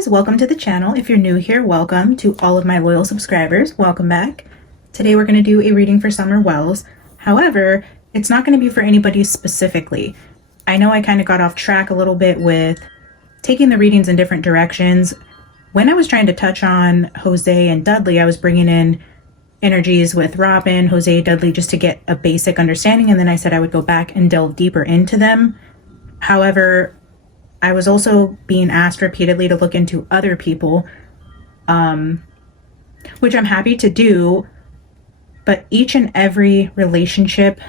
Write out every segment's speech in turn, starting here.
guys, welcome to the channel. If you're new here, welcome. To all of my loyal subscribers, welcome back. Today we're going to do a reading for Summer Wells. However, it's not going to be for anybody specifically. I know I kind of got off track a little bit with taking the readings in different directions. When I was trying to touch on Jose and Dudley, I was bringing in energies with Robin, Jose, Dudley, just to get a basic understanding, and then I said I would go back and delve deeper into them. However, I was also being asked repeatedly to look into other people, which I'm happy to do, but each and every relationship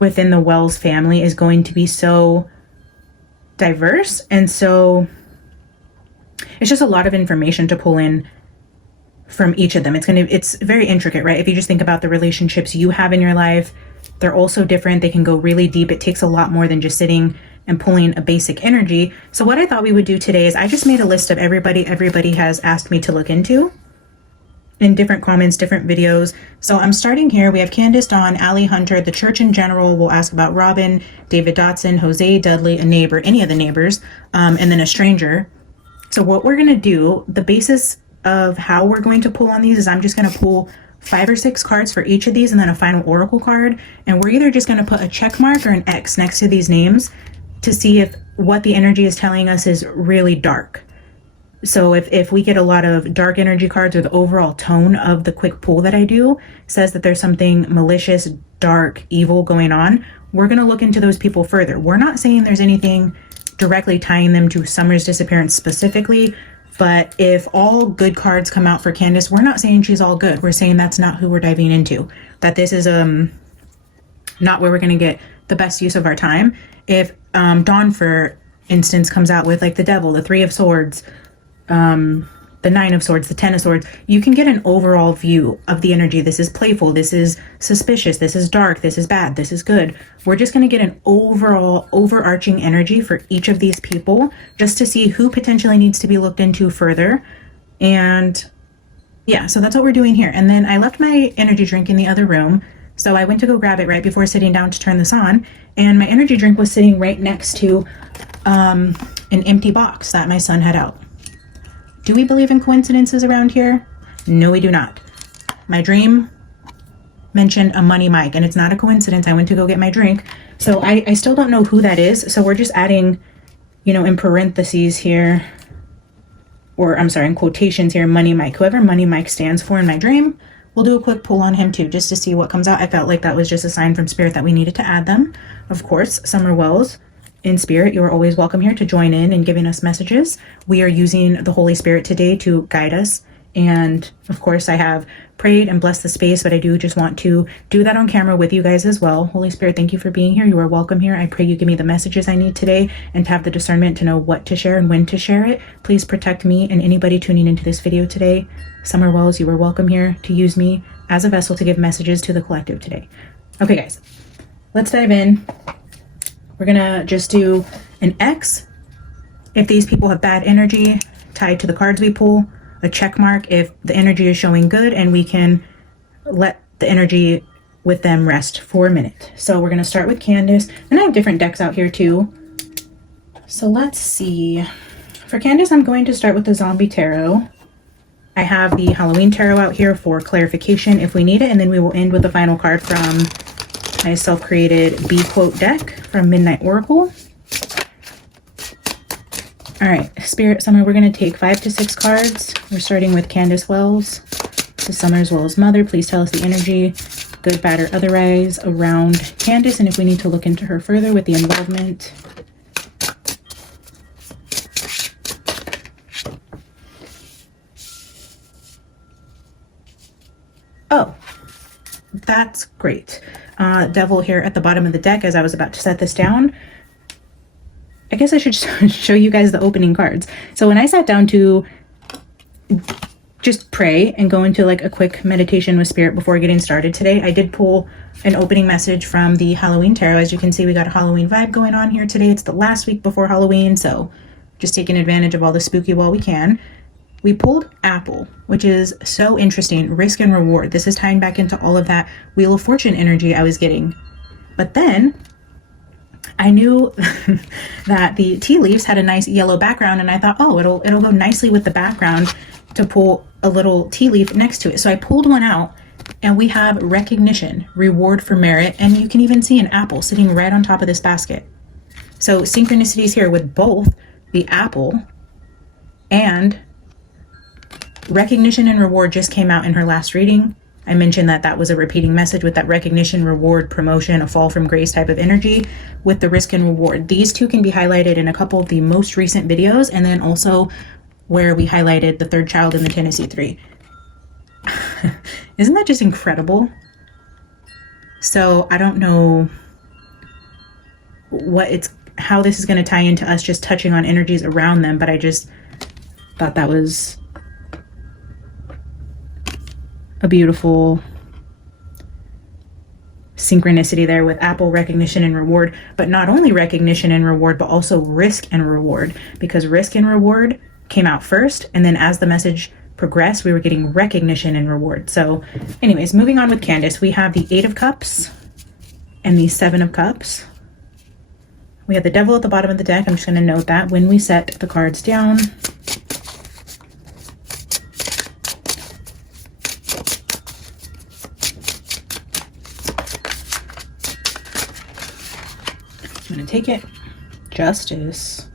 within the Wells family is going to be so diverse, and so it's just a lot of information to pull in from each of them. It's very intricate, right? If you just think about the relationships you have in your life, they're also different. They can go really deep. It takes a lot more than just sitting and pulling a basic energy. So what I thought we would do today is I just made a list of everybody has asked me to look into in different comments, different videos. So I'm starting here. We have Candus, Dawn, Allie, Hunter, the church in general. We'll ask about Robin, David, Dodson, Jose, Dudley, a neighbor, any of the neighbors, and then a stranger. So what we're going to do, the basis of how we're going to pull on these is I'm just going to pull 5 or 6 cards for each of these and then a final oracle card. And we're either just going to put a check mark or an X next to these names to see if what the energy is telling us is really dark. So if we get a lot of dark energy cards, or the overall tone of the quick pull that I do says that there's something malicious, dark, evil going on, we're going to look into those people further. We're not saying there's anything directly tying them to Summer's disappearance specifically, but if all good cards come out for Candus, we're not saying she's all good. We're saying that's not who we're diving into, that this is not where we're going to get the best use of our time. If Dawn, for instance, comes out with like the Devil, the 3 of Swords, the 9 of Swords, the 10 of Swords, you can get an overall view of the energy. This is playful, this is suspicious, this is dark, this is bad, this is good. We're just going to get an overall overarching energy for each of these people just to see who potentially needs to be looked into further. And yeah, so that's what we're doing here. And then I left my energy drink in the other room, so I went to go grab it right before sitting down to turn this on, and my energy drink was sitting right next to an empty box that my son had out. Do we believe in coincidences around here? No, we do not. My dream mentioned a money mic, and it's not a coincidence. I went to go get my drink. So I still don't know who that is. So we're just adding, in parentheses here, or I'm sorry, in quotations here, money mic. Whoever money mic stands for in my dream, we'll do a quick pull on him too, just to see what comes out. I felt like that was just a sign from Spirit that we needed to add them. Of course, Summer Wells, in Spirit, you are always welcome here to join in and giving us messages. We are using the Holy Spirit today to guide us. And of course, I have prayed and blessed the space, but I do just want to do that on camera with you guys as well. Holy Spirit, thank you for being here. You are welcome here. I pray you give me the messages I need today and to have the discernment to know what to share and when to share it. Please protect me and anybody tuning into this video today. Summer Wells, you are welcome here to use me as a vessel to give messages to the collective today. Okay, guys, let's dive in. We're gonna just do an X if these people have bad energy tied to the cards we pull, a check mark if the energy is showing good, and we can let the energy with them rest for a minute. So we're gonna start with Candus, and I have different decks out here too. So let's see. For Candus, I'm going to start with the Zombie Tarot. I have the Halloween Tarot out here for clarification if we need it, and then we will end with the final card from my self-created B quote deck from Midnight Oracle. All right, Spirit, Summer, we're going to take 5 to 6 cards. We're starting with Candus Wells. This is Summer's Wells' mother. Please tell us the energy, good, bad, or otherwise, around Candus, and if we need to look into her further with the involvement. Oh, that's great. Devil here at the bottom of the deck as I was about to set this down. I guess I should show you guys the opening cards. So when I sat down to just pray and go into like a quick meditation with Spirit before getting started today, I did pull an opening message from the Halloween Tarot. As you can see, we got a Halloween vibe going on here today. It's the last week before Halloween, so just taking advantage of all the spooky while we can. We pulled Apple, which is so interesting. Risk and reward. This is tying back into all of that Wheel of Fortune energy I was getting. But then I knew that the tea leaves had a nice yellow background, and I thought, oh, it'll go nicely with the background to pull a little tea leaf next to it. So I pulled one out, and we have recognition, reward for merit, and you can even see an apple sitting right on top of this basket. So synchronicities here with both the apple and recognition and reward just came out in her last reading. I mentioned that that was a repeating message with that recognition, reward, promotion, a fall from grace type of energy with the risk and reward. These two can be highlighted in a couple of the most recent videos, and then also where we highlighted the third child in the Tennessee 3. Isn't that just incredible? So I don't know how this is going to tie into us just touching on energies around them, but I just thought that was a beautiful synchronicity there with apple, recognition and reward. But not only recognition and reward, but also risk and reward, because risk and reward came out first, and then as the message progressed, we were getting recognition and reward. So anyways, moving on with Candus, we have the 8 of Cups and the 7 of Cups. We have the Devil at the bottom of the deck. I'm just going to note that when we set the cards down. I'm going to take it. Justice.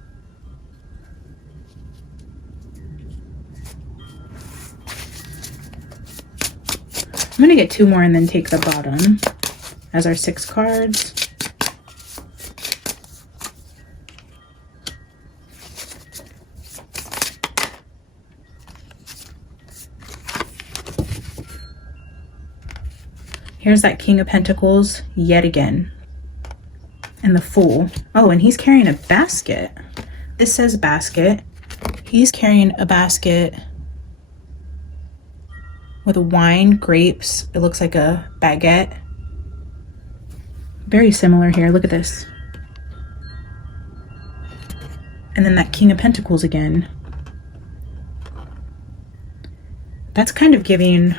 I'm going to get 2 more and then take the bottom as our 6 cards. Here's that King of Pentacles yet again. And the Fool. Oh, and he's carrying a basket. This says basket. He's carrying a basket with wine, grapes. It looks like a baguette. Very similar here. Look at this. And then that King of Pentacles again. That's kind of giving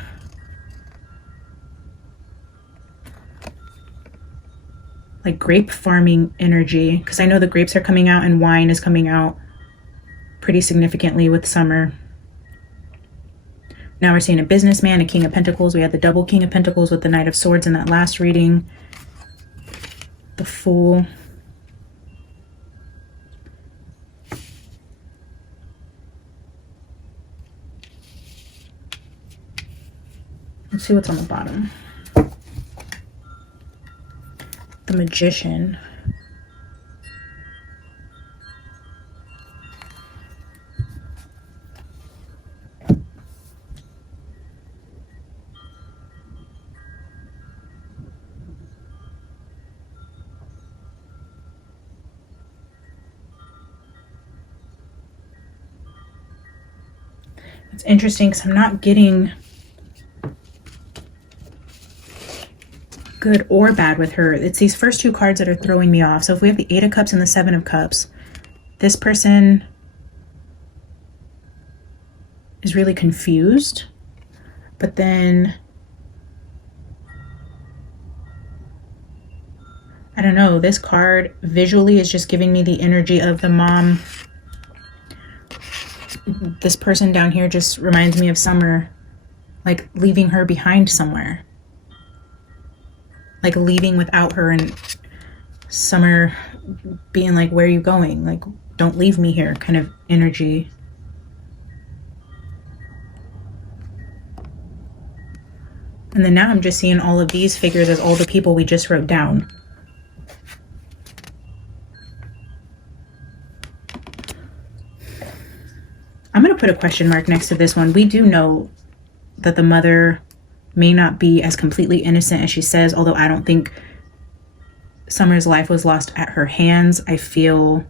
like grape farming energy, because I know the grapes are coming out and wine is coming out pretty significantly with summer. Now we're seeing a businessman, a King of Pentacles. We had the double King of Pentacles with the Knight of Swords in that last reading. The Fool. Let's see what's on the bottom. The Magician. It's interesting because I'm not getting good or bad with her. It's these first 2 cards that are throwing me off. So if we have the 8 of Cups and the 7 of Cups, this person is really confused. But then, I don't know, this card visually is just giving me the energy of the mom. This person down here just reminds me of Summer, like leaving her behind somewhere. Like leaving without her, and Summer being like, where are you going? Like, don't leave me here kind of energy. And then now I'm just seeing all of these figures as all the people we just wrote down. I'm going to put a question mark next to this one. We do know that the mother may not be as completely innocent as she says, although I don't think Summer's life was lost at her hands. I feel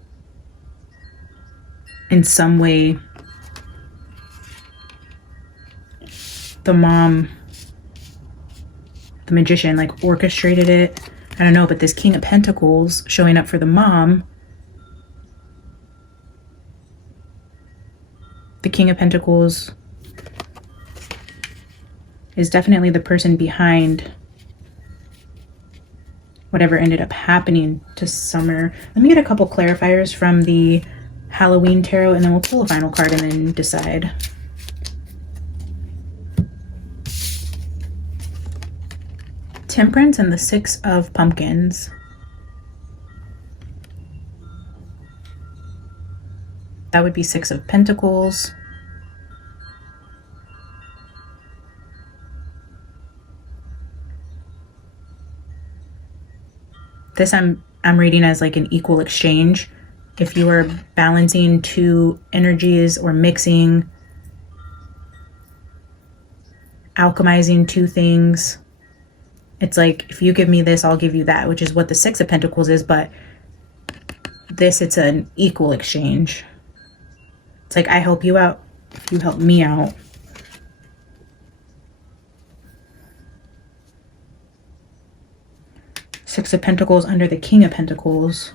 in some way the mom, the magician, like orchestrated it. I don't know, but this King of Pentacles showing up for the mom, the King of Pentacles is definitely the person behind whatever ended up happening to Summer. Let me get a couple clarifiers from the Halloween tarot, and then we'll pull a final card and then decide. Temperance and the Six of Pumpkins. That would be Six of Pentacles. This I'm reading as like an equal exchange. If you are balancing two energies or mixing, alchemizing two things, it's like if you give me this, I'll give you that, which is what the Six of Pentacles is, but this, it's an equal exchange. It's like I help you out, you help me out. Six of Pentacles under the King of Pentacles.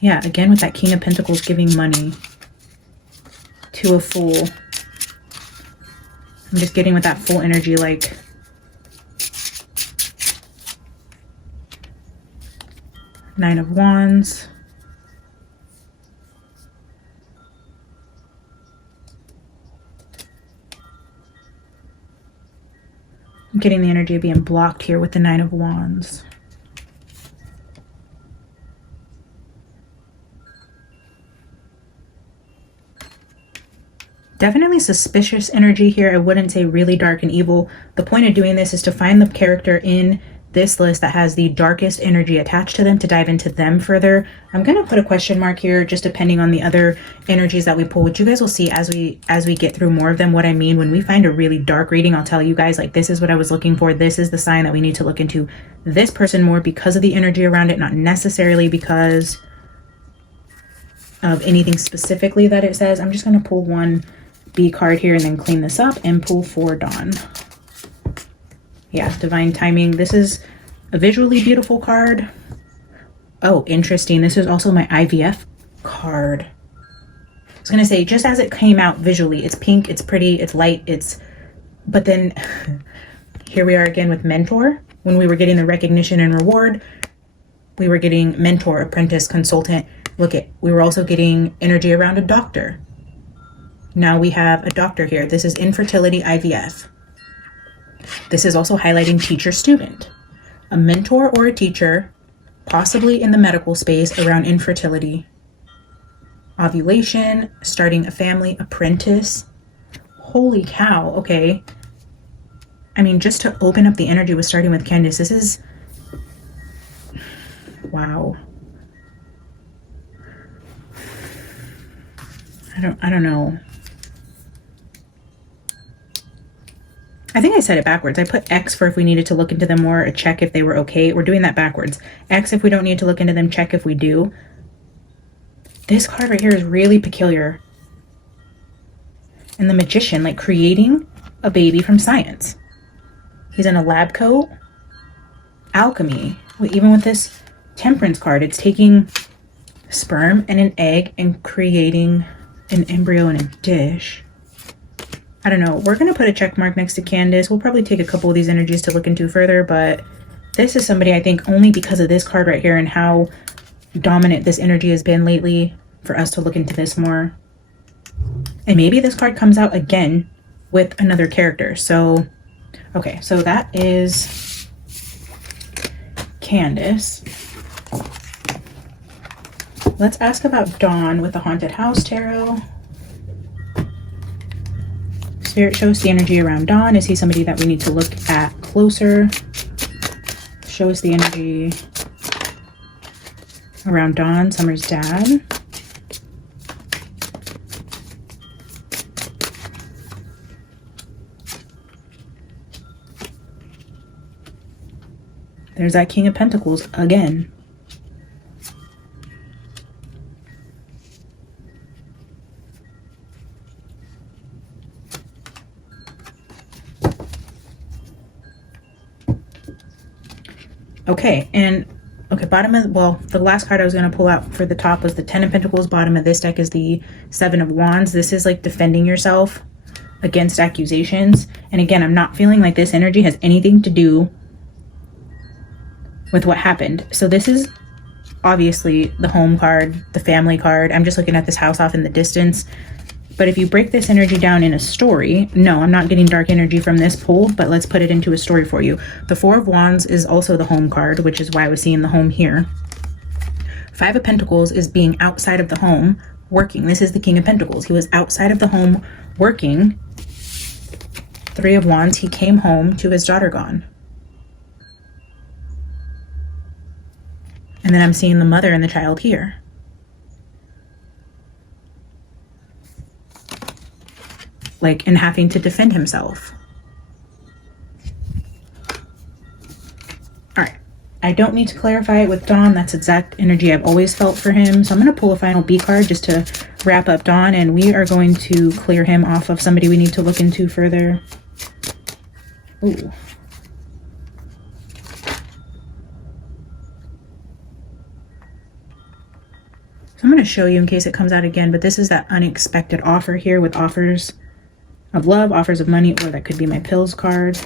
Yeah, again with that King of Pentacles giving money to a Fool. I'm just getting with that Fool energy, like Nine of Wands. I'm getting the energy of being blocked here with the Nine of Wands. Definitely suspicious energy here. I wouldn't say really dark and evil. The point of doing this is to find the character in this list that has the darkest energy attached to them, to dive into them further. I'm going to put a question mark here, just depending on the other energies that we pull, which you guys will see as we get through more of them. What I mean, when we find a really dark reading, I'll tell you guys, like, this is what I was looking for. This is the sign that we need to look into this person more because of the energy around it, not necessarily because of anything specifically that it says. I'm just going to pull one B card here and then clean this up and pull for Dawn. Yeah, divine timing. This is a visually beautiful card. Oh, interesting. This is also my IVF card. I was going to say, just as it came out visually, it's pink, it's pretty, it's light, but then here we are again with mentor. When we were getting the recognition and reward, we were getting mentor, apprentice, consultant. Look at, we were also getting energy around a doctor. Now we have a doctor here. This is infertility IVF. This is also highlighting teacher-student. A mentor or a teacher, possibly in the medical space, around infertility. Ovulation, starting a family, apprentice. Holy cow, okay. I mean, just to open up the energy with starting with Candus, this is... wow. I don't know. I think I said it backwards. I put X for if we needed to look into them more, a check if they were okay. We're doing that backwards. X if we don't need to look into them, check if we do. This card right here is really peculiar. And the Magician, like creating a baby from science. He's in a lab coat. Alchemy. Even with this Temperance card, it's taking sperm and an egg and creating an embryo in a dish. I don't know. We're going to put a check mark next to Candus. We'll probably take a couple of these energies to look into further, but this is somebody, I think, only because of this card right here and how dominant this energy has been lately, for us to look into this more. And maybe this card comes out again with another character. So, okay, so that is Candus. Let's ask about Dawn with the Haunted House Tarot. Spirit, show us the energy around Dawn. Is he somebody that we need to look at closer? Show us the energy around Dawn, Summer's dad. There's that King of Pentacles again. Okay, and okay, bottom of, well, the last card I was going to pull out for the top was the Ten of Pentacles. Bottom of this deck is the Seven of Wands. This is like defending yourself against accusations. And again, I'm not feeling like this energy has anything to do with what happened. So this is obviously the home card, the family card. I'm just looking at this house off in the distance. But if you break this energy down in a story, no, I'm not getting dark energy from this pull, but let's put it into a story for you. The Four of Wands is also the home card, which is why I was seeing the home here. Five of Pentacles is being outside of the home, working. This is the King of Pentacles. He was outside of the home working. Three of Wands, he came home to his daughter gone. And then I'm seeing the mother and the child here. Like, and having to defend himself. All right. I don't need to clarify it with Dawn. That's exact energy I've always felt for him. So I'm going to pull a final B card just to wrap up Dawn. And we are going to clear him off of somebody we need to look into further. Ooh. So I'm going to show you in case it comes out again. But this is that unexpected offer here with offers of love, offers of money, or that could be my pills card.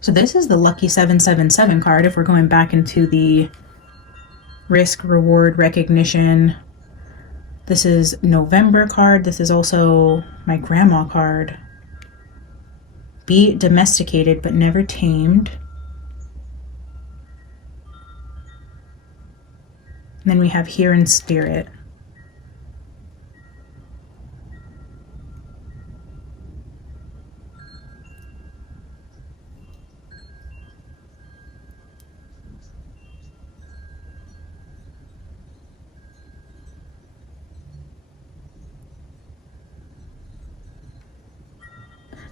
So this is the lucky 777 card if we're going back into the risk, reward, recognition. This is November card. This is also my grandma card. Be domesticated but never tamed. And then we have here in spirit.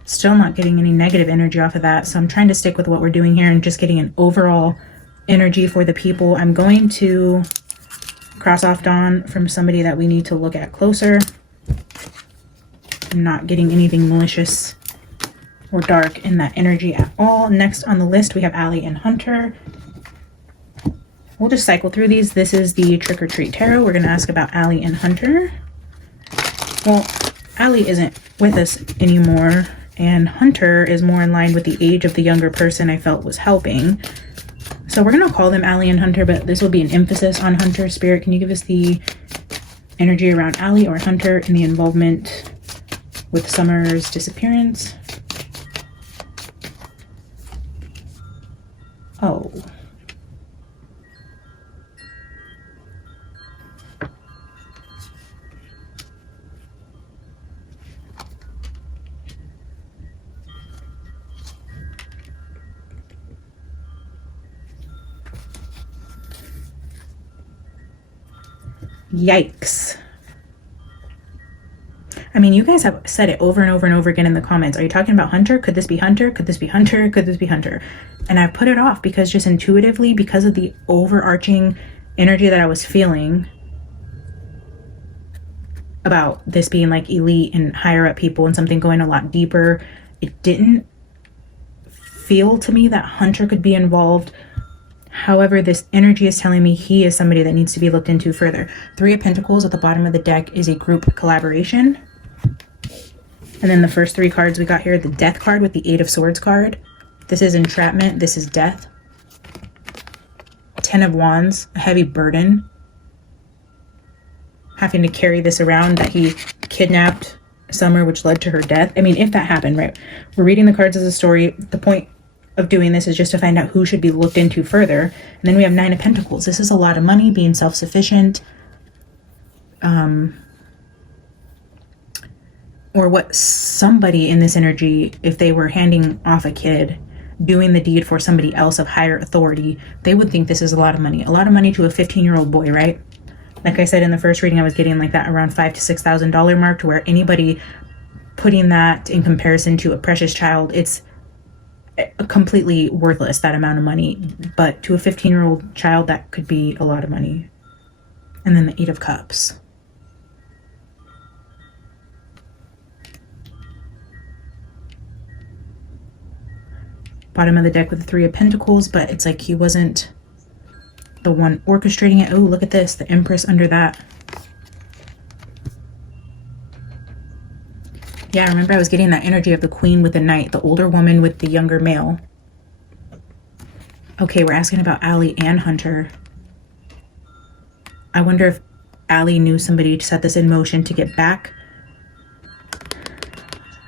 Still not getting any negative energy off of that. So I'm trying to stick with what we're doing here and just getting an overall energy for the people. I'm going to cross off Dawn from somebody that we need to look at closer. I'm not getting anything malicious or dark in that energy at all. Next on the list, we have Allie and Hunter. We'll just cycle through these. This is the Trick or Treat Tarot. We're going to ask about Allie and Hunter. Well, Allie isn't with us anymore. And Hunter is more in line with the age of the younger person I felt was helping. So we're going to call them Allie and Hunter, but this will be an emphasis on Hunter. Spirit, can you give us the energy around Allie or Hunter in the involvement with Summer's disappearance? Oh. Yikes. I mean, you guys have said it over and over and over again in the comments. Are you talking about Hunter? Could this be Hunter? Could this be Hunter? Could this be Hunter? And I put it off because just intuitively, because of the overarching energy that I was feeling about this being like elite and higher up people and something going a lot deeper, it didn't feel to me that Hunter could be involved. However, this energy is telling me he is somebody that needs to be looked into further. Three of Pentacles at the bottom of the deck is a group collaboration. And then the first three cards we got here, the Death card with the Eight of Swords card. This is entrapment. This is death. 10 of Wands, a heavy burden. Having to carry this around that he kidnapped Summer, which led to her death. I mean, if that happened, right? We're reading the cards as a story. The point of doing this is just to find out who should be looked into further. And then we have 9 of Pentacles. This is a lot of money, being self-sufficient, or what somebody in this energy, if they were handing off a kid, doing the deed for somebody else of higher authority, they would think this is a lot of money. A lot of money to a 15-year-old boy, right? Like I said in the first reading, I was getting like that around $5,000 to $6,000 mark, to where anybody putting that in comparison to a precious child, it's completely worthless, that amount of money. But to a 15-year-old child, that could be a lot of money. And then the Eight of Cups. Bottom of the deck with the Three of Pentacles, but it's like he wasn't the one orchestrating it. Oh, look at this, the Empress under that. Yeah, I remember I was getting that energy of the Queen with the Knight, the older woman with the younger male. Okay, we're asking about Allie and Hunter. I wonder if Allie knew somebody to set this in motion to get back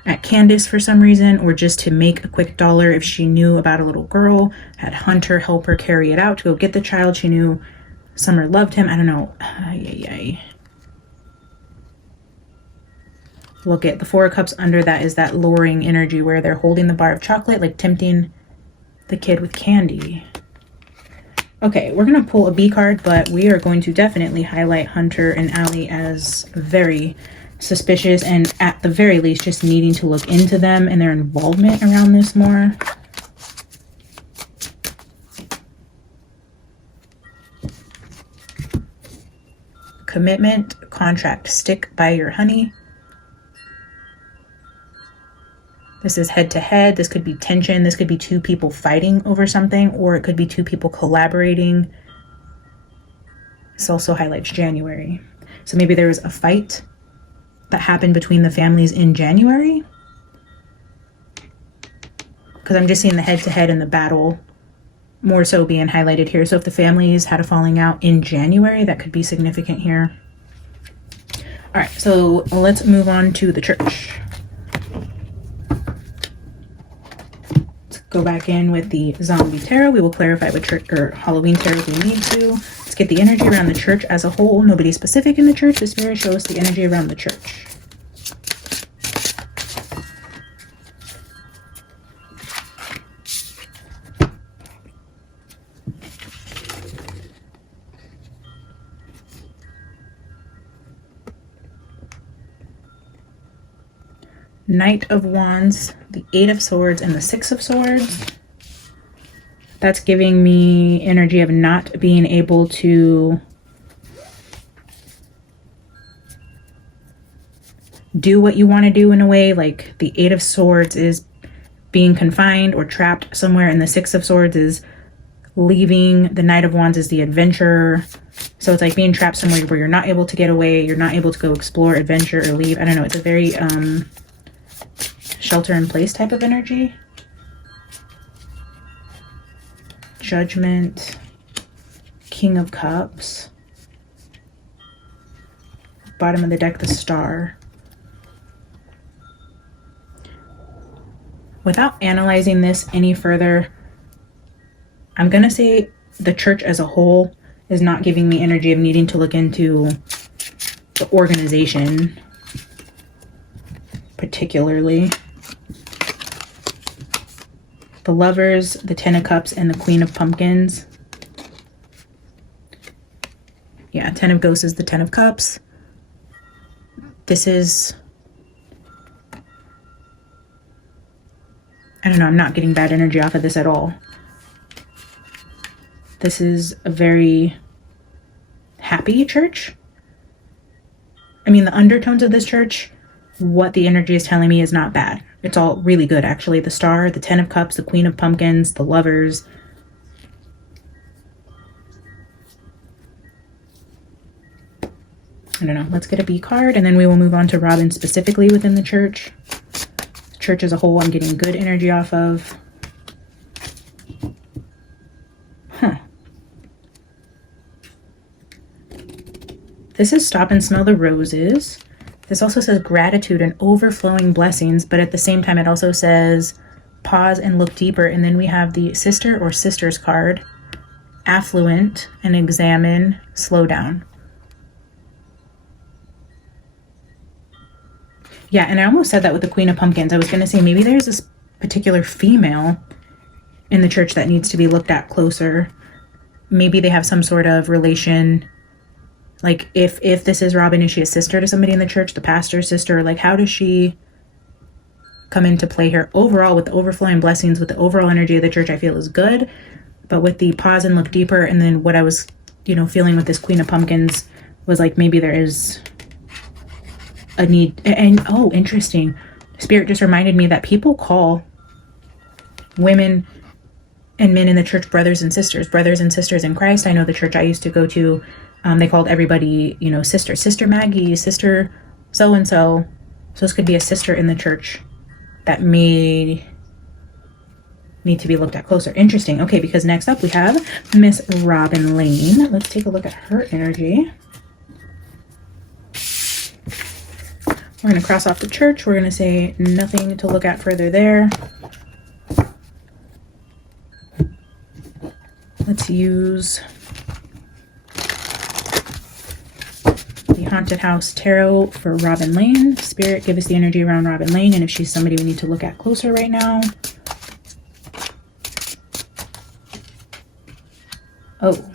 at Candus for some reason, or just to make a quick dollar if she knew about a little girl, had Hunter help her carry it out to go get the child. She knew Summer loved him. I don't know. Ay, ay, ay. Look at the Four of Cups under that is that luring energy where they're holding the bar of chocolate, like tempting the kid with candy. Okay, we're going to pull a B card, but we are going to definitely highlight Hunter and Allie as very suspicious, and at the very least just needing to look into them and their involvement around this more. Commitment, contract, stick by your honey. This is head to head. This could be tension. This could be two people fighting over something, or it could be two people collaborating. This also highlights January. So maybe there was a fight that happened between the families in January. Because I'm just seeing the head to head and the battle more so being highlighted here. So if the families had a falling out in January, that could be significant here. All right, so let's move on to the church. Go back in with the zombie tarot. We will clarify with church or Halloween tarot if we need to. Let's get the energy around the church as a whole. Nobody specific in the church. The spirit show us the energy around the church. Knight of Wands, the Eight of Swords, and the Six of Swords. That's giving me energy of not being able to do what you want to do in a way. Like the Eight of Swords is being confined or trapped somewhere, and the Six of Swords is leaving. The Knight of Wands is the adventurer. So it's like being trapped somewhere where you're not able to get away, you're not able to go explore, adventure, or leave. I don't know. It's a very shelter in place type of energy. Judgment, King of Cups, bottom of the deck, the Star. Without analyzing this any further, I'm gonna say the church as a whole is not giving me energy of needing to look into the organization particularly. The Lovers, the Ten of Cups, and the Queen of Pumpkins. Yeah, Ten of Ghosts is the Ten of Cups. This is... I don't know, I'm not getting bad energy off of this at all. This is a very happy church. I mean, the undertones of this church, what the energy is telling me is not bad. It's all really good, actually. The Star, the Ten of Cups, the Queen of Pumpkins, the Lovers. I don't know. Let's get a B card, and then we will move on to Robin specifically within the church. The church as a whole, I'm getting good energy off of. Huh. This is Stop and Smell the Roses. This also says gratitude and overflowing blessings, but at the same time it also says pause and look deeper. And then we have the Sister or Sisters card, affluent, and examine, slow down. Yeah, and I almost said that with the Queen of Pumpkins. I was going to say maybe there's this particular female in the church that needs to be looked at closer. Maybe they have some sort of relation. Like, if this is Robin, is she a sister to somebody in the church, the pastor's sister? Like, how does she come into play here? Overall, with the overflowing blessings, with the overall energy of the church, I feel is good. But with the pause and look deeper, and then what I was, feeling with this Queen of Pumpkins was like, maybe there is a need. And, oh, interesting. Spirit just reminded me that people call women and men in the church, brothers and sisters in Christ. I know the church I used to go to, they called everybody, you know, Sister Maggie, Sister so-and-so. So this could be a sister in the church that may need to be looked at closer. Interesting. Okay, because next up we have Miss Robin Lane. Let's take a look at her energy. We're going to cross off the church. We're going to say nothing to look at further there. Let's use the Haunted House Tarot for Robin Lane. Spirit, give us the energy around Robin Lane, and if she's somebody we need to look at closer right now. Oh.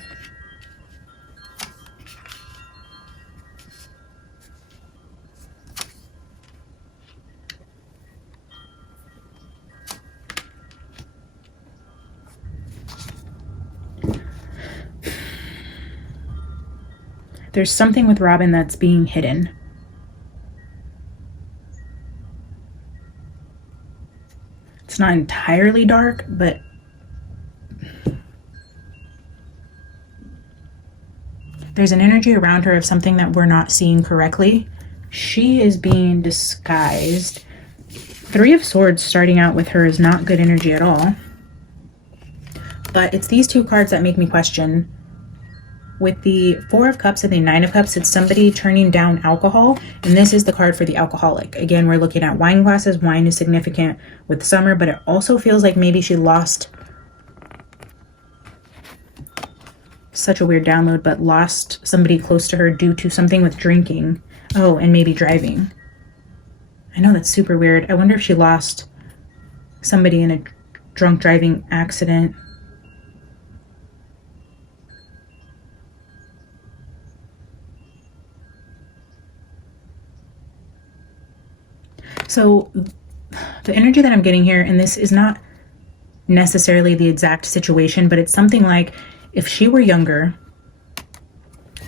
There's something with Robin that's being hidden. It's not entirely dark, but there's an energy around her of something that we're not seeing correctly. She is being disguised. Three of Swords starting out with her is not good energy at all. But it's these two cards that make me question. With the Four of Cups and the Nine of Cups, it's somebody turning down alcohol. And this is the card for the alcoholic. Again, we're looking at wine glasses. Wine is significant with summer, but it also feels like maybe she lost, such a weird download, but lost somebody close to her due to something with drinking. Oh, and maybe driving. I know that's super weird. I wonder if she lost somebody in a drunk driving accident. So the energy that I'm getting here, and this is not necessarily the exact situation, but it's something like if she were younger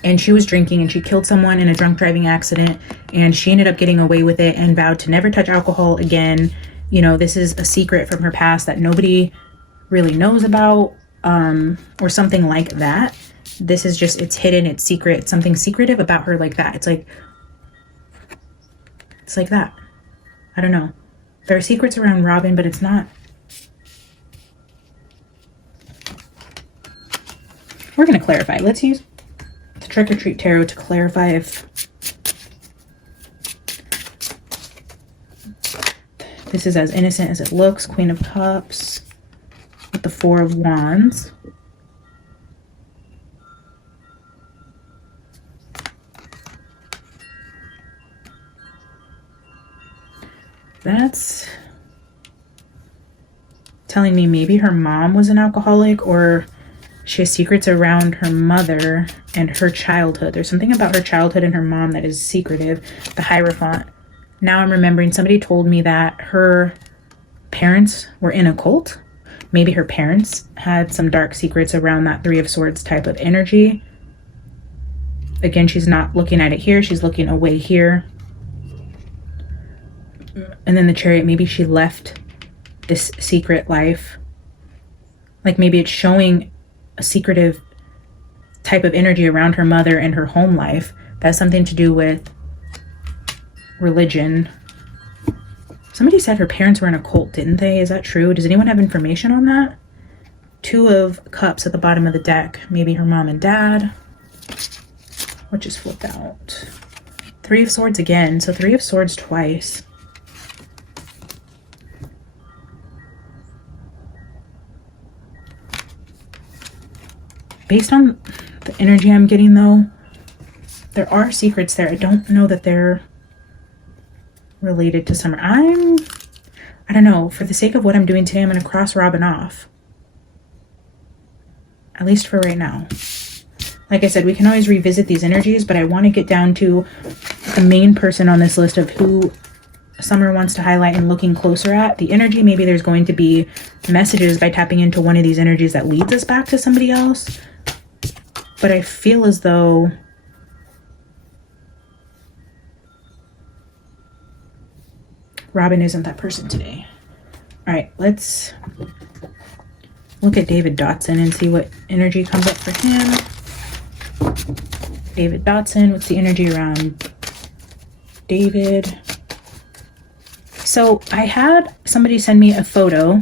and she was drinking and she killed someone in a drunk driving accident and she ended up getting away with it and vowed to never touch alcohol again. You know, this is a secret from her past that nobody really knows about, or something like that. This is just, it's hidden, it's secret, it's something secretive about her like that. It's like that. I don't know. There are secrets around Robin, but it's not. We're going to clarify. Let's use the Trick or Treat Tarot to clarify if this is as innocent as it looks. Queen of Cups with the Four of Wands. That's telling me maybe her mom was an alcoholic, or she has secrets around her mother and her childhood. There's something about her childhood and her mom that is secretive. The Hierophant. Now I'm remembering somebody told me that her parents were in a cult. Maybe her parents had some dark secrets around that Three of Swords type of energy. Again, she's not looking at it here. She's looking away here. And then the Chariot, maybe she left this secret life. Like maybe it's showing a secretive type of energy around her mother and her home life. That's something to do with religion. Somebody said her parents were in a cult, didn't they? Is that true? Does anyone have information on that? Two of Cups at the bottom of the deck. Maybe her mom and dad. Which is flipped out. Three of Swords again. So Three of Swords twice. Based on the energy I'm getting, though, there are secrets there. I don't know that they're related to summer. I don't know. For the sake of what I'm doing today, I'm going to cross Robin off. At least for right now. Like I said, we can always revisit these energies, but I want to get down to the main person on this list of who Summer wants to highlight and looking closer at. The energy, maybe there's going to be messages by tapping into one of these energies that leads us back to somebody else. But I feel as though Robin isn't that person today. All right, let's look at David Dodson and see what energy comes up for him. David Dodson, what's the energy around David? So I had somebody send me a photo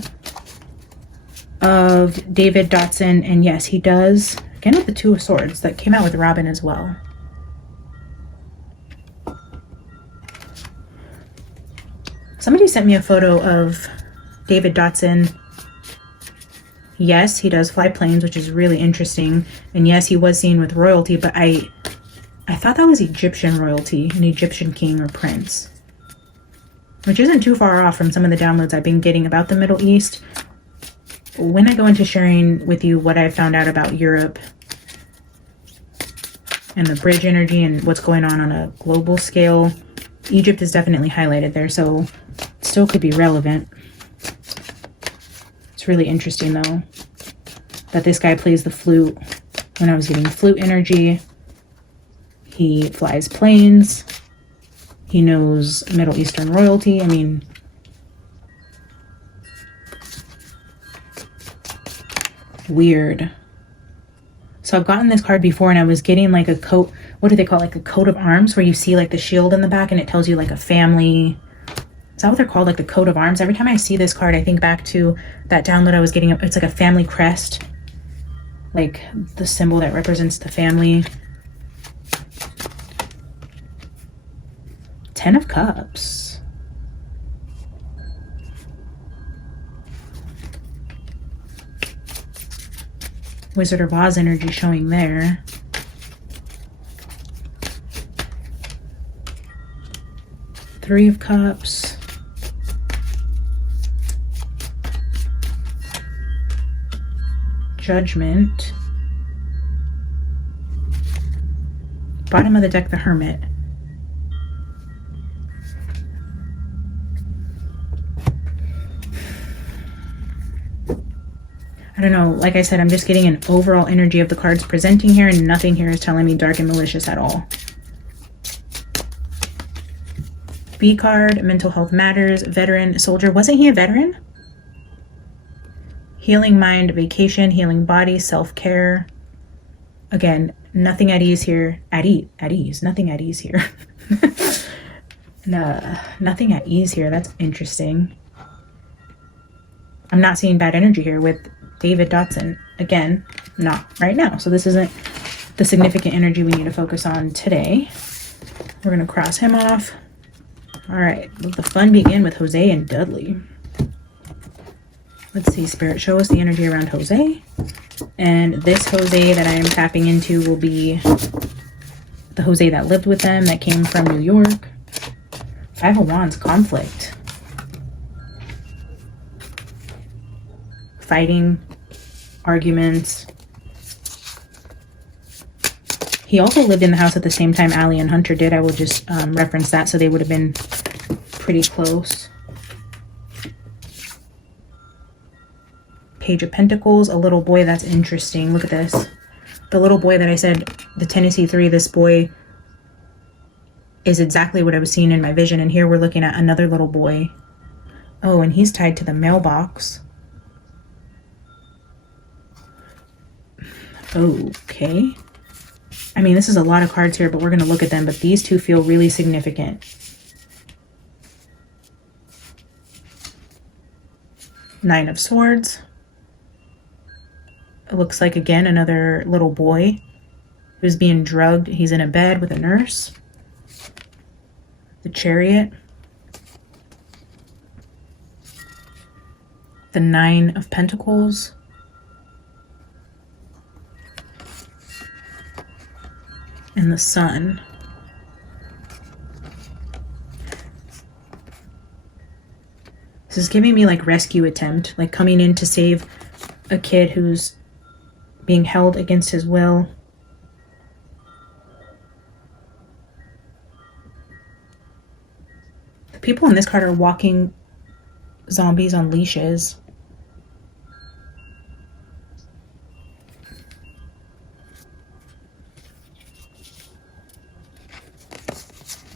of David Dodson, and yes, he does, again with the Two of Swords, that came out with Robin as well. Somebody sent me a photo of David Dodson. Yes, he does fly planes, which is really interesting. And yes, he was seen with royalty, but I thought that was Egyptian royalty, an Egyptian king or prince. Which isn't too far off from some of the downloads I've been getting about the Middle East. When I go into sharing with you what I found out about Europe and the bridge energy and what's going on a global scale, Egypt is definitely highlighted there, so it still could be relevant. It's really interesting though that this guy plays the flute. When I was getting flute energy, he flies planes, he knows Middle Eastern royalty. I mean, weird. So I've gotten this card before and I was getting like a coat, what do they call it? Like a coat of arms, where you see like the shield in the back and it tells you like a family. Is that what they're called? Like the coat of arms? Every time I see this card, I think back to that download I was getting. It's like a family crest, like the symbol that represents the family. 10 of Cups. Wizard of Oz energy showing there. Three of Cups. Judgment. Bottom of the deck, the Hermit. I don't know, like I said, I'm just getting an overall energy of the cards presenting here, and nothing here is telling me dark and malicious at all. B card, mental health matters, veteran, soldier. Wasn't he a veteran? Healing mind, vacation, healing body, self-care. Again, nothing at ease here. At ease. Nothing at ease here. No, nothing at ease here. That's interesting. I'm not seeing bad energy here with David Dodson. Again, not right now. So this isn't the significant energy we need to focus on today. We're going to cross him off. All right, let the fun begin with Jose and Dudley. Let's see, Spirit, show us the energy around Jose. And this Jose that I am tapping into will be the Jose that lived with them, that came from New York. Five of Wands, conflict. Fighting, arguments. He also lived in the house at the same time Allie and Hunter did. I will just reference that, so they would have been pretty close. Page of Pentacles, a little boy. That's interesting. Look at this. The little boy that I said, the Tennessee 3, this boy is exactly what I was seeing in my vision. And here we're looking at another little boy. Oh, and he's tied to the mailbox. Okay. I mean, this is a lot of cards here, but we're going to look at them. But these two feel really significant. Nine of Swords. It looks like, again, another little boy who's being drugged. He's in a bed with a nurse. The Chariot. The Nine of Pentacles. And the Sun. This is giving me like rescue attempt, like coming in to save a kid who's being held against his will. The people in this card are walking zombies on leashes.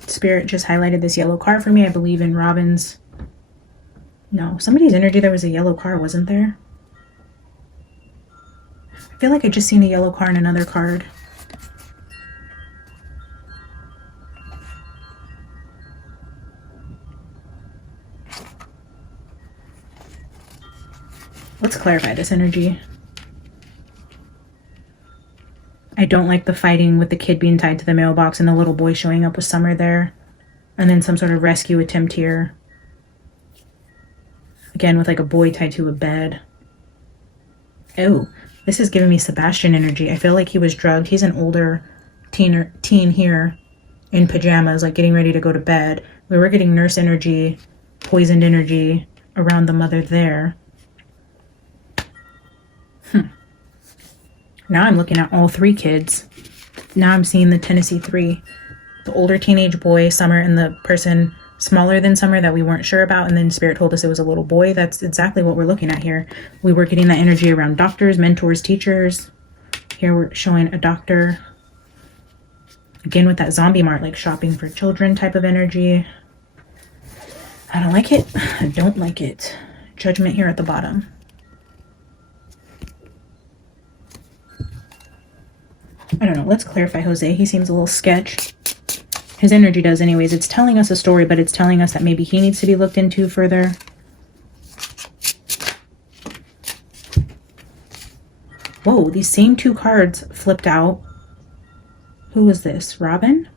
Spirit just highlighted this yellow car for me. I believe in Robin's. No, somebody's energy, there was a yellow car, wasn't there? feel like I just seen a yellow car in another card. Let's clarify this energy. I don't like the fighting with the kid being tied to the mailbox and the little boy showing up with Summer there. And then some sort of rescue attempt here. Again, with like a boy tied to a bed. Oh, this is giving me Sebastian energy. I feel like he was drugged. He's an older teen here in pajamas, like getting ready to go to bed. We were getting nurse energy, poisoned energy around the mother there. Now I'm looking at all three kids. Now I'm seeing the Tennessee 3. The older teenage boy, Summer, and the person smaller than Summer that we weren't sure about, and then Spirit told us it was a little boy. That's exactly what we're looking at here. We were getting that energy around doctors, mentors, teachers. Here we're showing a doctor. Again with that zombie mart, like shopping for children type of energy. I don't like it. I don't like it. Judgment here at the bottom. I don't know. Let's clarify Jose. He seems a little sketch. His energy does anyways. It's telling us a story, but it's telling us that maybe he needs to be looked into further. Whoa, these same two cards flipped out. Who was this? Robin?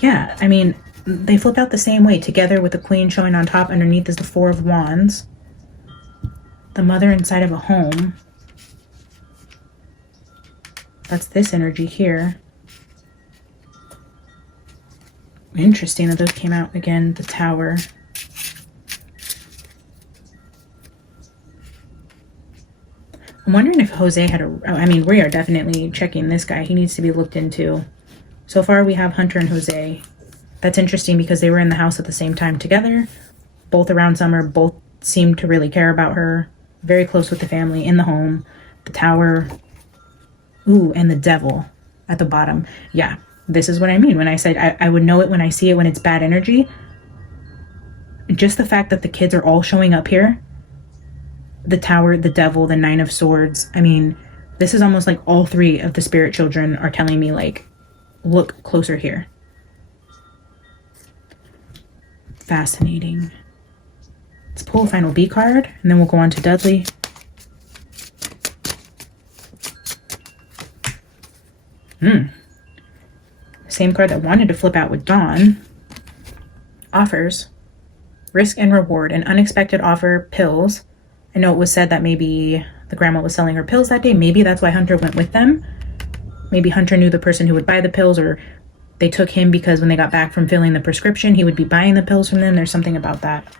Yeah, I mean, they flipped out the same way, together with the Queen showing on top. Underneath is the Four of Wands. The mother inside of a home. That's this energy here. Interesting that those came out again. The Tower. I'm wondering if Jose had a... I mean, we are definitely checking this guy. He needs to be looked into. So far, we have Hunter and Jose. That's interesting because they were in the house at the same time together. Both around Summer. Both seemed to really care about her. Very close with the family in the home. The Tower... Ooh, and the Devil at the bottom. Yeah, this is what I mean when I said I would know it when I see it when it's bad energy. Just the fact that the kids are all showing up here. The Tower, the Devil, the Nine of Swords. I mean, this is almost like all three of the spirit children are telling me, like, look closer here. Fascinating. Let's pull a final B card, and then we'll go on to Dudley. Same card that wanted to flip out with Dawn. Offers. Risk and reward. An unexpected offer. Pills. I know it was said that maybe the grandma was selling her pills that day. Maybe that's why Hunter went with them. Maybe Hunter knew the person who would buy the pills, or they took him because when they got back from filling the prescription, he would be buying the pills from them. There's something about that.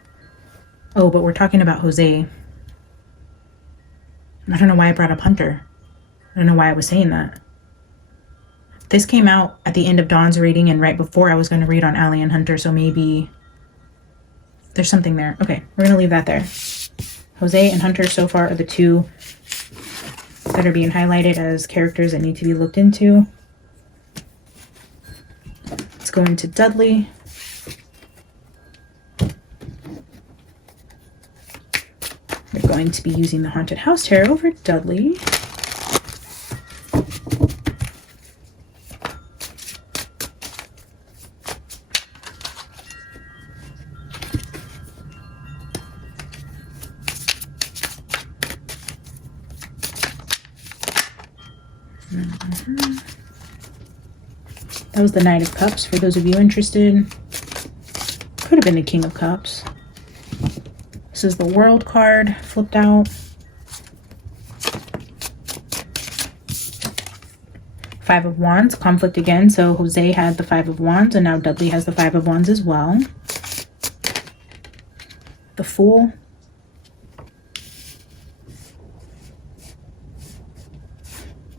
Oh, but we're talking about Jose. I don't know why I brought up Hunter. I don't know why I was saying that. This came out at the end of Dawn's reading and right before I was going to read on Allie and Hunter, so maybe there's something there. Okay, we're going to leave that there. Jose and Hunter so far are the two that are being highlighted as characters that need to be looked into. Let's go into Dudley. We're going to be using the Haunted House Tarot over Dudley. That was the Knight of Cups, for those of you interested. Could have been the King of Cups. This is the World card, flipped out. Five of Wands, conflict again. So Jose had the Five of Wands, and now Dudley has the Five of Wands as well. The Fool.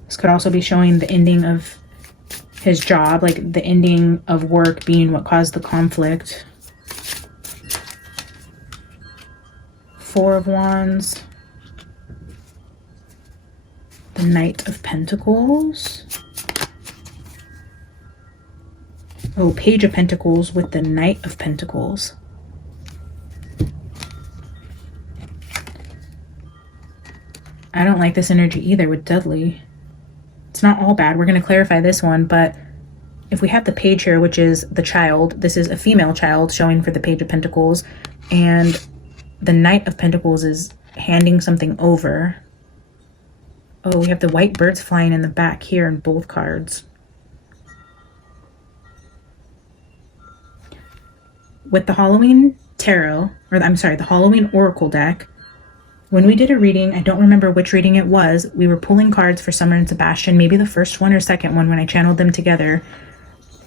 This could also be showing the ending of his job, like the ending of work being what caused the conflict. Four of Wands. The Knight of Pentacles. Oh, Page of Pentacles with the Knight of Pentacles. I don't like this energy either with Dudley. It's not all bad. We're going to clarify this one, but if we have the page here, which is the child, this is a female child showing for the Page of Pentacles, and the Knight of Pentacles is handing something over. Oh, we have the white birds flying in the back here in both cards. With the Halloween Tarot, or I'm sorry, the Halloween Oracle deck, when we did a reading, I don't remember which reading it was, we were pulling cards for Summer and Sebastian, maybe the first one or second one when I channeled them together.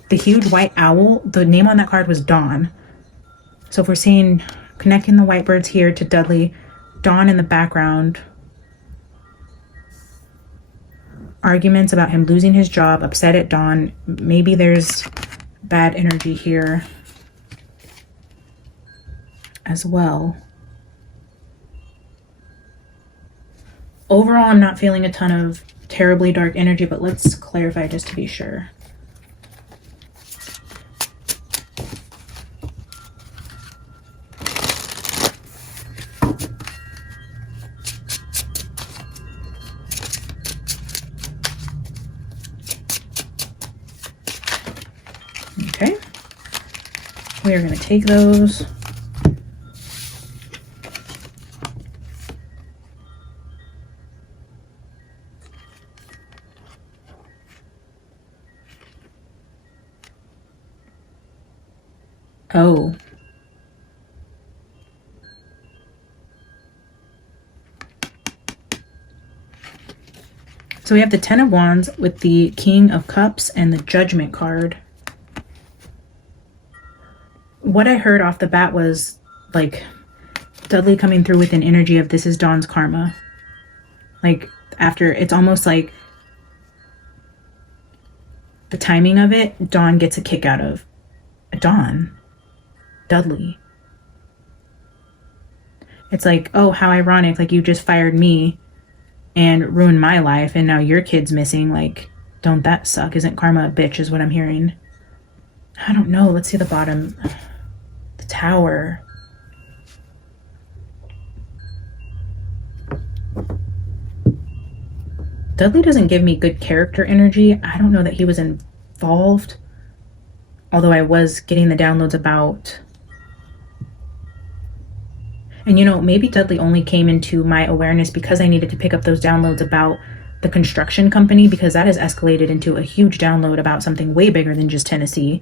The huge white owl, the name on that card was Dawn. So if we're seeing, connecting the white birds here to Dudley, Dawn in the background, arguments about him losing his job, upset at Dawn, maybe there's bad energy here as well. Overall, I'm not feeling a ton of terribly dark energy, but let's clarify just to be sure. Okay. We are going to take those. Oh. So we have the Ten of Wands with the King of Cups and the Judgment card. What I heard off the bat was like Dudley coming through with an energy of this is Dawn's karma. Like after, it's almost like the timing of it, Dawn gets a kick out of. Dawn. Dudley. It's like, oh, how ironic, like you just fired me and ruined my life and now your kid's missing. Like, don't that suck? Isn't karma a bitch is what I'm hearing. I don't know. Let's see the bottom. The Tower. Dudley doesn't give me good character energy. I don't know that he was involved, although I was getting the downloads about. And you know, maybe Dudley only came into my awareness because I needed to pick up those downloads about the construction company, because that has escalated into a huge download about something way bigger than just Tennessee.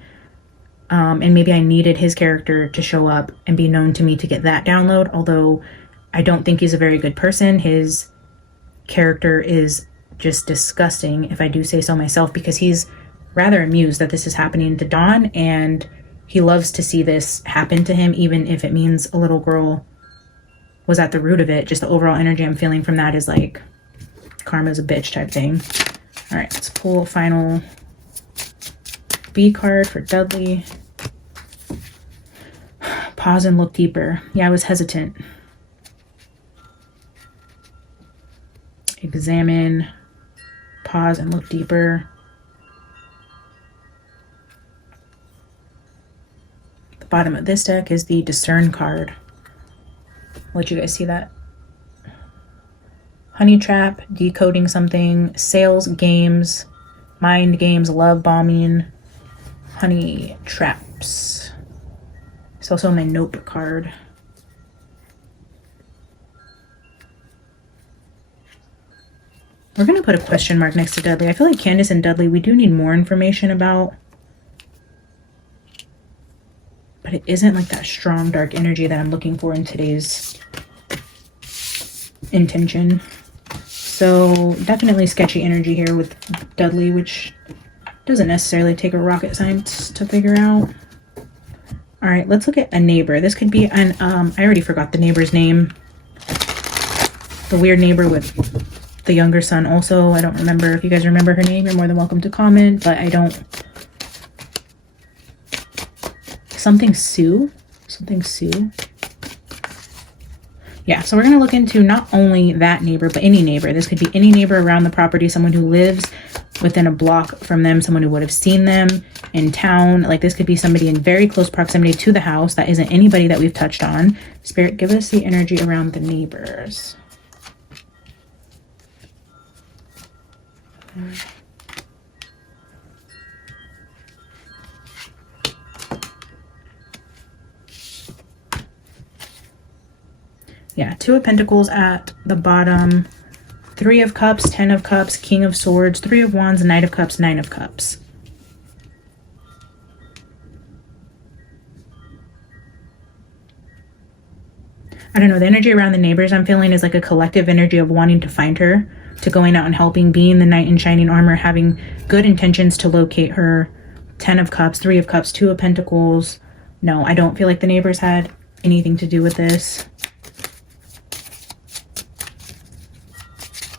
And maybe I needed his character to show up and be known to me to get that download, although I don't think he's a very good person. His character is just disgusting, if I do say so myself, because he's rather amused that this is happening to Dawn, and he loves to see this happen to him, even if it means a little girl was at the root of it. Just the overall energy I'm feeling from that is like karma's a bitch type thing. All right, let's pull final B card for Dudley. Pause and look deeper. Yeah, I was hesitant. Examine, pause and look deeper. The bottom of this deck is the Discern card. I'll let you guys see that. Honey trap, decoding something, sales, games, mind games, love bombing, honey traps. It's also my nope card. We're going to put a question mark next to Dudley. I feel like Candus and Dudley, we do need more information about. But it isn't like that strong dark energy that I'm looking for in today's intention. So definitely sketchy energy here with Dudley, which doesn't necessarily take a rocket science to figure out. All right, let's look at a neighbor. This could be an, I already forgot the neighbor's name. The weird neighbor with the younger son also. I don't remember. If you guys remember her name, you're more than welcome to comment, but I don't. Something Sue? Something Sue? Yeah, so we're going to look into not only that neighbor, but any neighbor. This could be any neighbor around the property, someone who lives within a block from them, someone who would have seen them in town. Like this could be somebody in very close proximity to the house that isn't anybody that we've touched on. Spirit, give us the energy around the neighbors. Yeah, Two of Pentacles at the bottom, Three of Cups, Ten of Cups, King of Swords, Three of Wands, Knight of Cups, Nine of Cups. I don't know, the energy around the neighbors I'm feeling is like a collective energy of wanting to find her, to going out and helping, being the knight in shining armor, having good intentions to locate her. 10 of Cups, 3 of Cups, 2 of Pentacles. No, I don't feel like the neighbors had anything to do with this.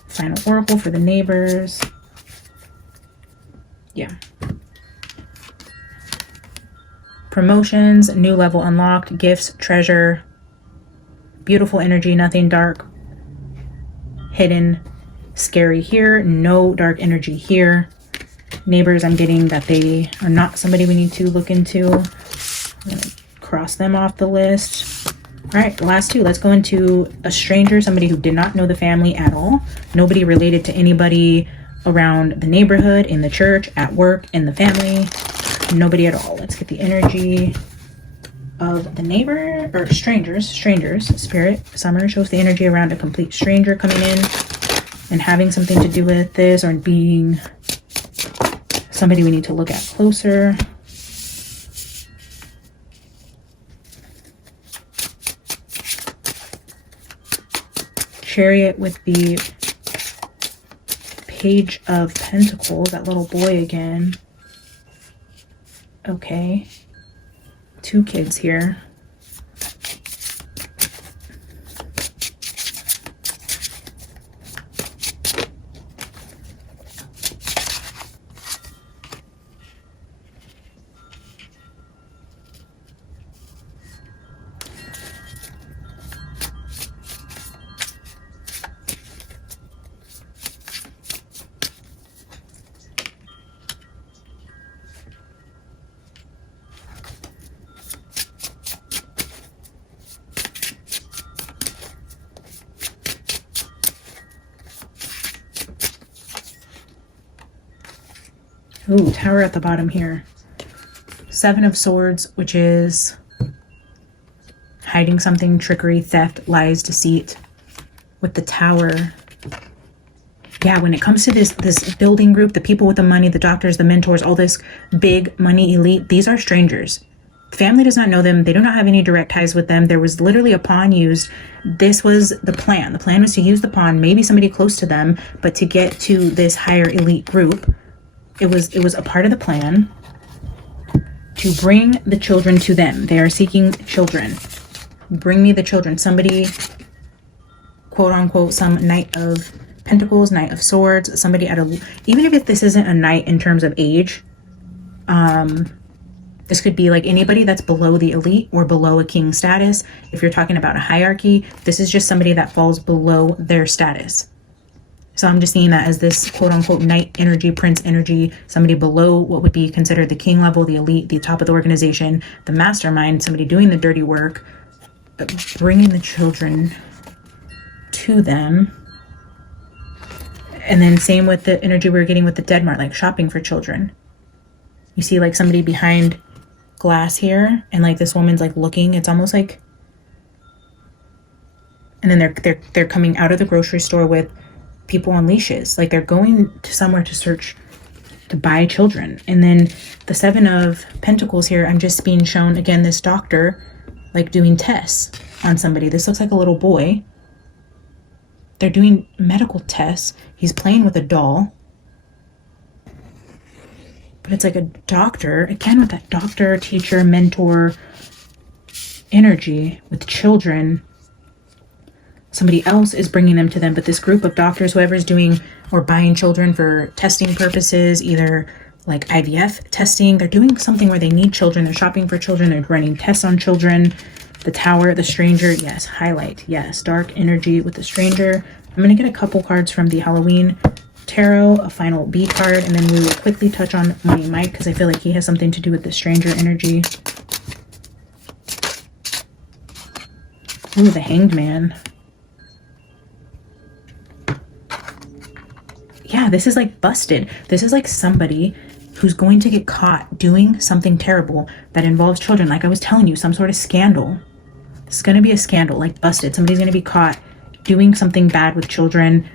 Final oracle for the neighbors. Yeah. Promotions, new level unlocked, gifts, treasure, beautiful energy, nothing dark, hidden, scary here, no dark energy here. Neighbors, I'm getting that they are not somebody we need to look into. I'm gonna cross them off the list. All right, the last two. Let's go into a stranger, somebody who did not know the family at all. Nobody related to anybody around the neighborhood, in the church, at work, in the family. Nobody at all. Let's get the energy of the neighbor, or strangers. Spirit, Summer shows the energy around a complete stranger coming in and having something to do with this, or being somebody we need to look at closer. Chariot with the Page of Pentacles, that little boy again. Okay. 2 kids here. Ooh, Tower at the bottom here. 7 of Swords, which is hiding something, trickery, theft, lies, deceit. With the Tower. Yeah, when it comes to this building group, the people with the money, the doctors, the mentors, all this big money elite, these are strangers. Family does not know them. They do not have any direct ties with them. There was literally a pawn used. This was the plan. The plan was to use the pawn, maybe somebody close to them, but to get to this higher elite group. It was a part of the plan to bring the children to them. They are seeking children. Bring me the children. Somebody, quote unquote, some Knight of Pentacles, Knight of Swords, somebody at a, even if this isn't a knight in terms of age, this could be like anybody that's below the elite or below a king status. If you're talking about a hierarchy, this is just somebody that falls below their status. So I'm just seeing that as this quote unquote knight energy, prince energy, somebody below what would be considered the king level, the elite, the top of the organization, the mastermind, somebody doing the dirty work, bringing the children to them. And then same with the energy we were getting with the Dead Mart, like shopping for children. You see like somebody behind glass here, and like this woman's like looking, it's almost like, and then they're coming out of the grocery store with people on leashes, like they're going to somewhere to search to buy children. And then the 7 of Pentacles here, I'm just being shown again this doctor like doing tests on somebody. This looks like a little boy. They're doing medical tests. He's playing with a doll, but it's like a doctor again with that doctor, teacher, mentor energy with children. Somebody else is bringing them to them, but this group of doctors, whoever's doing or buying children for testing purposes, either like IVF testing, they're doing something where they need children, they're shopping for children, they're running tests on children. The Tower, the stranger, yes, highlight, yes, dark energy with the stranger. I'm going to get a couple cards from the Halloween Tarot, a final B card, and then we will quickly touch on Money Mike because I feel like he has something to do with the stranger energy. Ooh, the Hanged Man. Yeah, this is like busted. This is like somebody who's going to get caught doing something terrible that involves children. Like I was telling you, some sort of scandal. It's going to be a scandal, like busted. Somebody's going to be caught doing something bad with children.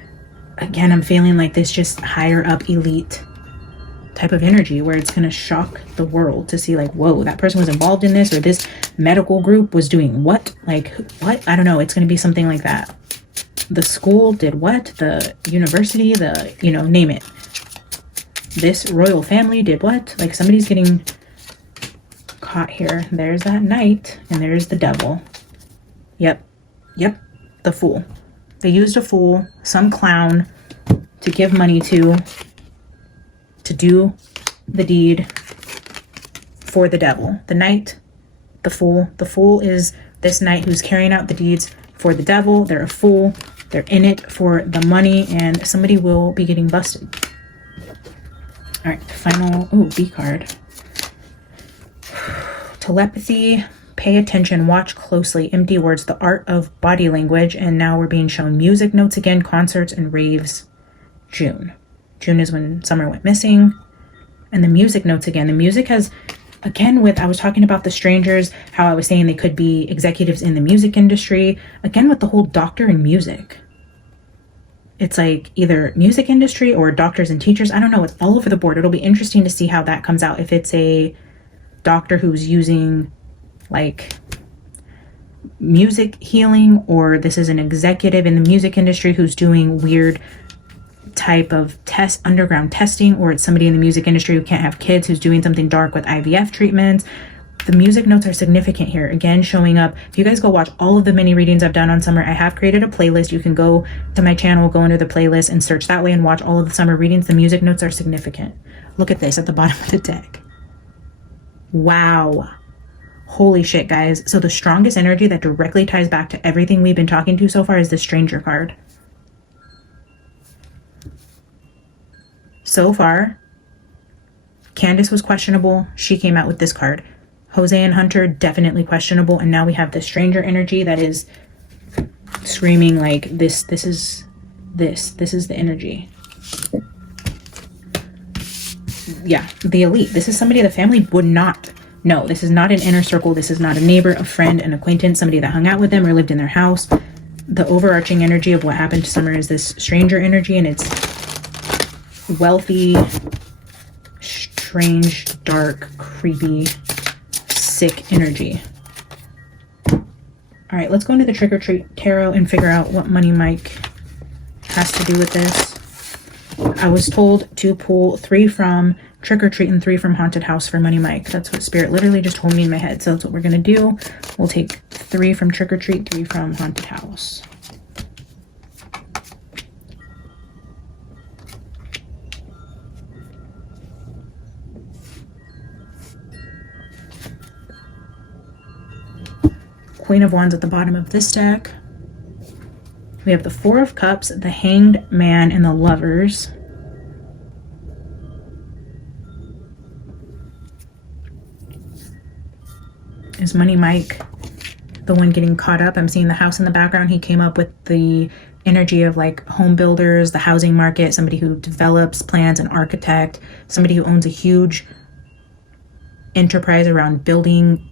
Again, I'm feeling like this just higher up elite type of energy where it's going to shock the world to see like, whoa, that person was involved in this, or this medical group was doing what? Like what? I don't know. It's going to be something like that. The school did what? The university, name it. This royal family did what? Like somebody's getting caught here. There's that knight and there's the devil. Yep. The fool. They used a fool, some clown, to give money to do the deed for the devil. The knight, the fool. The fool is this knight who's carrying out the deeds for the devil. They're a fool. They're in it for the money, and somebody will be getting busted. All right, final, B card. Telepathy, pay attention, watch closely, empty words, the art of body language, and now we're being shown music notes again, concerts and raves. June is when Summer went missing. And the music notes again. The music has, again, I was talking about the strangers, how I was saying they could be executives in the music industry. Again, with the whole doctor and music. It's like either music industry or doctors and teachers. I don't know. It's all over the board. It'll be interesting to see how that comes out. If it's a doctor who's using like music healing, or this is an executive in the music industry who's doing weird type of underground testing, or it's somebody in the music industry who can't have kids who's doing something dark with IVF treatments. The music notes are significant here. Again, showing up. If you guys go watch all of the mini readings I've done on Summer, I have created a playlist. You can go to my channel, go into the playlist and search that way and watch all of the Summer readings. The music notes are significant. Look at this at the bottom of the deck. Wow. Holy shit, guys. So the strongest energy that directly ties back to everything we've been talking to so far is the Stranger card. So far, Candus was questionable. She came out with this card. Jose and Hunter, definitely questionable. And now we have the Stranger energy that is screaming like this is the energy. Yeah, the elite. This is somebody the family would not know. This is not an inner circle. This is not a neighbor, a friend, an acquaintance, somebody that hung out with them or lived in their house. The overarching energy of what happened to Summer is this Stranger energy, and it's wealthy, strange, dark, creepy, sick energy. All right, let's go into the Trick or Treat Tarot and figure out what Money Mike has to do with this. I was told to pull 3 from Trick or Treat and 3 from Haunted House for Money Mike. That's what Spirit literally just told me in my head. So that's what we're gonna do. We'll take 3 from Trick or Treat, 3 from Haunted House. Queen of Wands at the bottom of this deck. We have the Four of Cups, the Hanged Man, and the Lovers. Is Money Mike the one getting caught up? I'm seeing the house in the background. He came up with the energy of like home builders, the housing market, somebody who develops plans, an architect, somebody who owns a huge enterprise around building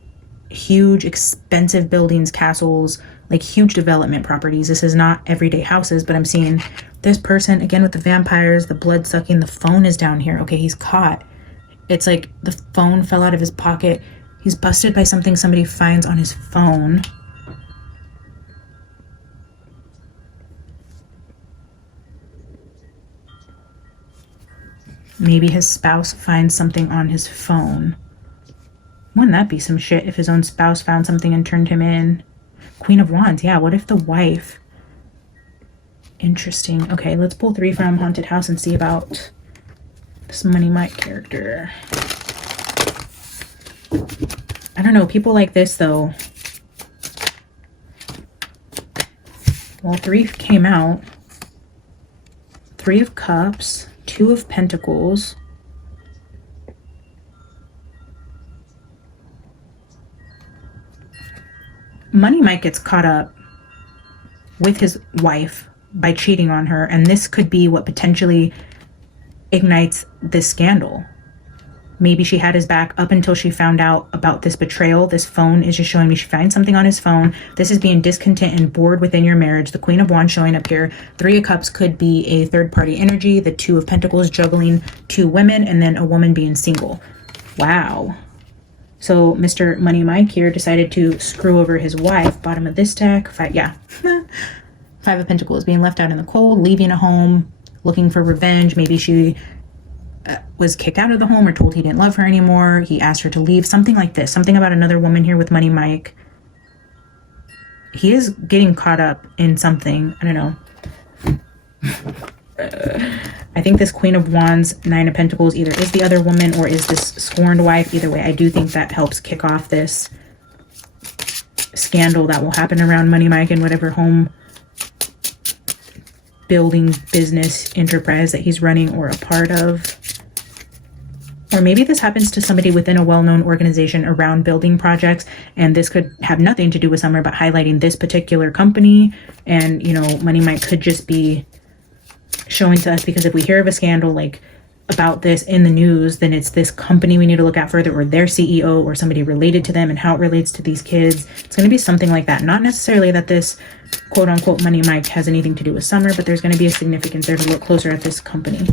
huge expensive buildings, castles, like huge development properties. This is not everyday houses, but I'm seeing this person again with the vampires, the blood sucking. The phone is down here. Okay, he's caught. It's like the phone fell out of his pocket. He's busted by something somebody finds on his phone. Maybe his spouse finds something on his phone. Wouldn't that be some shit if his own spouse found something and turned him in? Queen of Wands, yeah, what if the wife? Interesting. Okay, let's pull 3 from Haunted House and see about this Money Mike character. I don't know, people like this though. Well, 3 came out. 3 of Cups, 2 of Pentacles. Money Mike gets caught up with his wife by cheating on her, and this could be what potentially ignites this scandal. Maybe she had his back up until she found out about this betrayal. This phone is just showing me she finds something on his phone. This is being discontent and bored within your marriage. The Queen of Wands showing up here. Three of Cups could be a third party energy. The Two of Pentacles juggling two women, and then a woman being single. Wow. So Mr. Money Mike here decided to screw over his wife. Bottom of this deck. Five of Pentacles, being left out in the cold, leaving a home, looking for revenge. Maybe she was kicked out of the home or told he didn't love her anymore. He asked her to leave. Something like this. Something about another woman here with Money Mike. He is getting caught up in something. I don't know. I think this Queen of Wands, Nine of Pentacles either is the other woman or is this scorned wife. Either way, I do think that helps kick off this scandal that will happen around Money Mike and whatever home building business enterprise that he's running or a part of. Or maybe this happens to somebody within a well-known organization around building projects, and this could have nothing to do with Summer, but highlighting this particular company. And, you know, Money Mike could just be showing to us, because if we hear of a scandal like about this in the news, then it's this company we need to look at further, or their CEO or somebody related to them and how it relates to these kids. It's going to be something like that. Not necessarily that this quote unquote Money Mike has anything to do with Summer, but there's going to be a significance there to look closer at this company.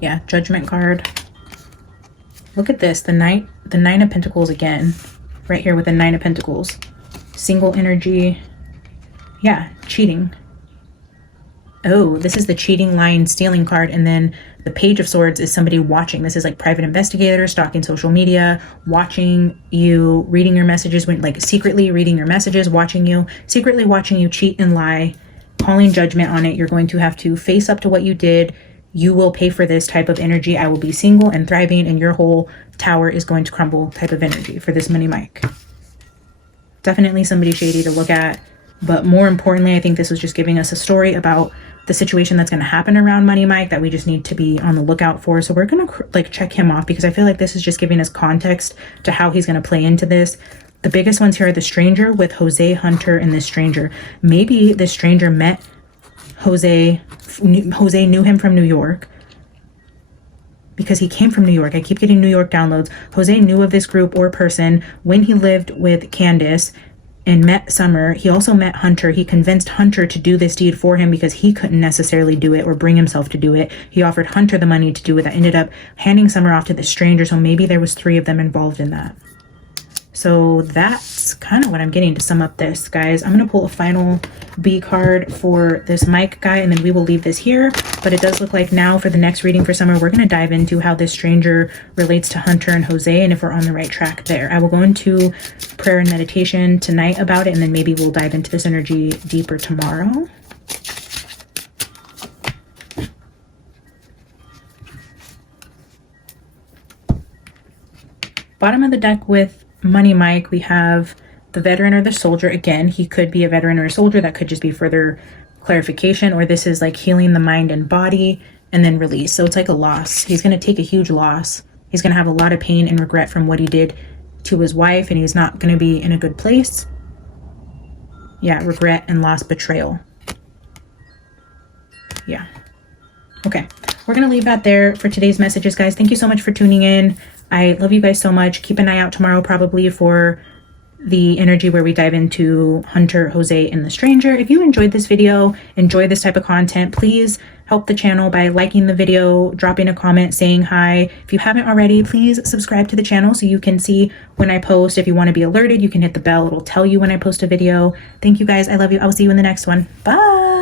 Yeah, Judgment card. Look at this, the Nine of Pentacles again, right here with the Nine of Pentacles. Single energy. Yeah, cheating. Oh, this is the cheating, lying, stealing card. And then the Page of Swords is somebody watching. This is like private investigator, stalking social media, watching you, reading your messages, when like secretly reading your messages, watching you, secretly watching you cheat and lie, calling judgment on it. You're going to have to face up to what you did. You will pay for this type of energy. I will be single and thriving, and your whole tower is going to crumble type of energy for this Money Mike. Definitely somebody shady to look at. But more importantly, I think this was just giving us a story about the situation that's going to happen around Money Mike that we just need to be on the lookout for. So we're going to like check him off, because I feel like this is just giving us context to how he's going to play into this. The biggest ones here are the stranger with Jose, Hunter, and this stranger. Maybe this stranger met Jose knew him from New York, because he came from New York. I keep getting New York downloads. Jose knew of this group or person when he lived with Candus and met Summer. He also met Hunter. He convinced Hunter to do this deed for him because he couldn't necessarily do it or bring himself to do it. He offered Hunter the money to do it. That ended up handing Summer off to the stranger. So maybe there was 3 of them involved in that. So that's kind of what I'm getting to sum up this, guys. I'm going to pull a final B card for this Mike guy, and then we will leave this here. But it does look like now for the next reading for Summer, we're going to dive into how this stranger relates to Hunter and Jose, and if we're on the right track there. I will go into prayer and meditation tonight about it, and then maybe we'll dive into this energy deeper tomorrow. Bottom of the deck with Money Mike, we have the veteran or the soldier. Again, he could be a veteran or a soldier. That could just be further clarification, or this is like healing the mind and body and then release. So it's like a loss. He's going to take a huge loss. He's going to have a lot of pain and regret from what he did to his wife, and he's not going to be in a good place. Yeah, regret and loss, betrayal. Yeah. Okay, we're going to leave that there for today's messages, guys. Thank you so much for tuning in. I love you guys so much. Keep an eye out tomorrow probably for the energy where we dive into Hunter, Jose, and the stranger. If you enjoyed this video, enjoy this type of content, please help the channel by liking the video, dropping a comment, saying hi. If you haven't already, please subscribe to the channel so you can see when I post. If you want to be alerted, you can hit the bell. It'll tell you when I post a video. Thank you guys. I love you. I'll see you in the next one. Bye.